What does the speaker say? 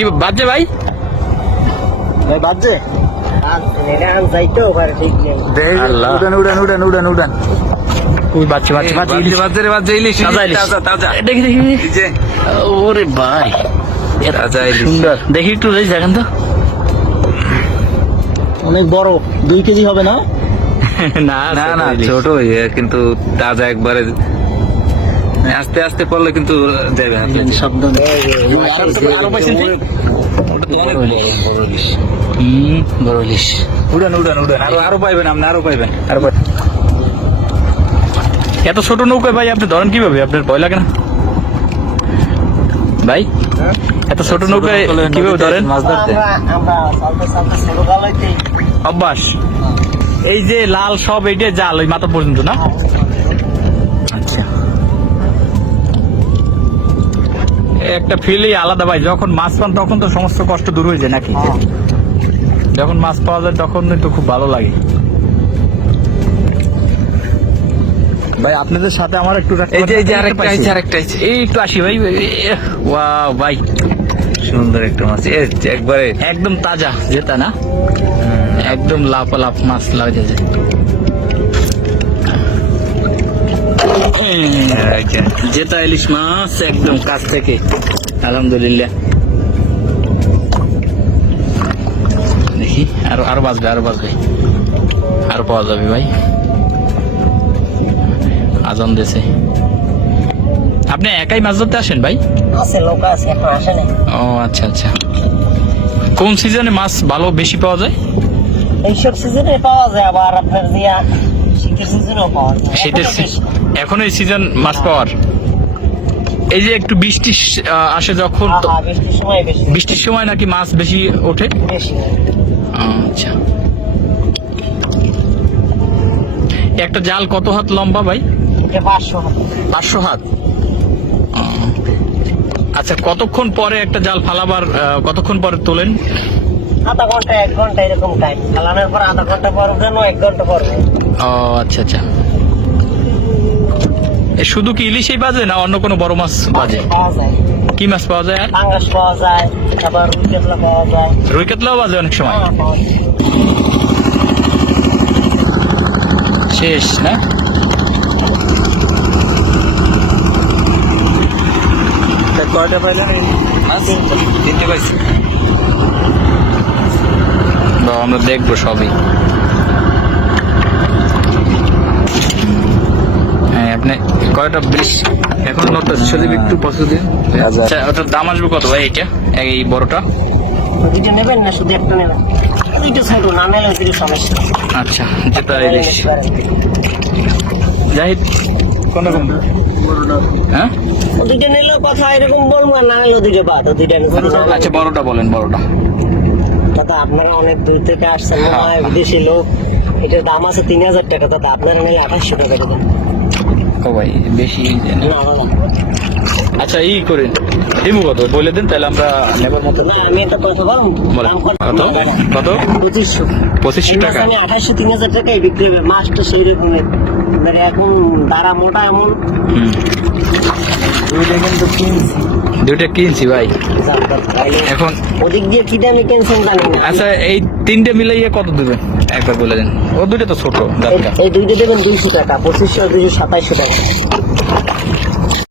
কি বাজছে ভাই? বাজছে আল্লাহ। উড়ান ওই বাচ্চা বাচ্চা বাচ্চা ইলিশ। বাজছে ইলিশ তাজা ইলিশ। তাজা দেখি দেখি দেখি। এই যে ওরে ভাই এত তাজা ইলিশ। সুন্দর। দেখি একটু দেখেন তো। অনেক বড় 2 কেজি হবে না? না না না ইলিশ। ছোট কিন্তু তাজা একবারে আস্তে আস্তে পড়লে কিন্তু দেবে না। শব্দ আরো পাইছেন কি? ওটা তো অনেক বড় বড় ইলিশ। বড় ইলিশ। উড়ান আরো পাইবেন আপনি আরো পাইবেন এত ছোট নৌকা ভাই আপনি ধরেন কিভাবে? আপনার ভয় লাগে না ভাই? এত ছোট নৌকায় কিভাবে ধরেন? মাছ ধরতে অভ্যাস। এই যে লাল সব এইটা জাল ওই মাথা পর্যন্ত না? আচ্ছা, একটা ফিলই আলাদা ভাই। যখন মাছ পান তখন তো সমস্ত কষ্ট দূর হয়ে যায় নাকি? যখন মাছ পাওয়া যায় তখন তো খুব ভালো লাগে। ভাই আপনাদের সাথে আমার একটু এই যে আরেকটা আইছে এই একটু আসি ভাই। ওয়াও ভাই, সুন্দর একটা মাছ একবারে একদম তাজা যেটা না, একদম লাফালাফ মাছ লাগছে। যেটা ইলিশ মাছ একদম কাছ থেকে, আলহামদুলিল্লাহ। দেখি আরো বাঁচবে আরো পাওয়া যাবে ভাই। আজান দেশে আপনি একাই মাছ ধরতে আসেন ভাই? আছে লোক আছে, এখন আসে না। ও আচ্ছা আচ্ছা। কোন সিজনে মাছ ভালো বেশি পাওয়া যায়? এইসব সিজনে পাওয়া যায়, আবার আপনার দিয়া শীতের সিজনেও পাওয়া যায়। শীতের এখন এই সিজন মাছ পাওয়ার। এই যে একটু বৃষ্টি আসে যখন, বৃষ্টির সময় বেশি, বৃষ্টির সময় নাকি মাছ বেশি ওঠে? বেশি। আচ্ছা, একটা জাল কত হাত লম্বা ভাই? 500 হাত। আচ্ছা, কতক্ষণ পরে একটা জাল ফালাবার কতক্ষণ পরে তোলেন? আধা ঘন্টা 1 ঘন্টা এরকম টাইম। চালানোর পর আধা ঘন্টা পর উঠানো, 1 ঘন্টা পর। ও আচ্ছা আচ্ছা। শুধু কি ইলিশই বাজে না অন্য কোনো বড় মাছ বাজে? পাওয়া যায়, কি মাছ পাওয়া যায়? আর পাঙ্গাস পাওয়া যায়, আবার রুই কাতলা পাওয়া যায়। রুই কাতলাও বাজে অনেক সময়। পাওয়া যায়। শেষ না? কয়টা পাইলেন মাছ? 3টে পাইছি। আমরা দেখবো সবই। হ্যাঁ, আপনি কয়টা বেশ এখন নটা শরীর একটু পছন্দ। আচ্ছা, ওটার দাম আসবে কত ভাই? এটা এই বড়টা 2টা নেবেন না শুধু একটা নেবেন? 2টা ছোট না নিলে ওইদিকে সমস্যা। আচ্ছা, যেটা ইলিশ যাই কোন রকম। হ্যাঁ 2টা নিলেও কথা এরকম বলবো, না নিলে 2টা বাদ। 2টা নেবেন। আচ্ছা, বড়টা বলেন, বড়টা। দাদা আপনারা অনেক দূর থেকে আসছেন, মনে হয় বিদেশি লোক। এটার দাম আছে 3000 টাকা। দাদা আপনারা নিলে 2800 টাকা দেবেন। ও ভাই বেশি না না আচ্ছা, করেন দিমু কত বলে দেন, তাহলে আমরা নেবার মতো। না, আমি একটা কথা বলুন। বলেন। কত 2500 2500 টাকা? আমি 2800 3000 টাকাই বিক্রি হবে। মাছটা সেই রকমের মানে এখন দাঁড়া মোটা এমন। দুইটা কিনছি ভাই এখন। ওদিক দিয়ে কি দামে কিনছেন জানি না। আচ্ছা, এই 3টে মিলাইয়ে কত দেবেন একবার বলে দেন। ও দুইটা তো ছোট জাতটা। এই 2টা দেবেন 200 টাকা। 2500 আর 227 টাকা।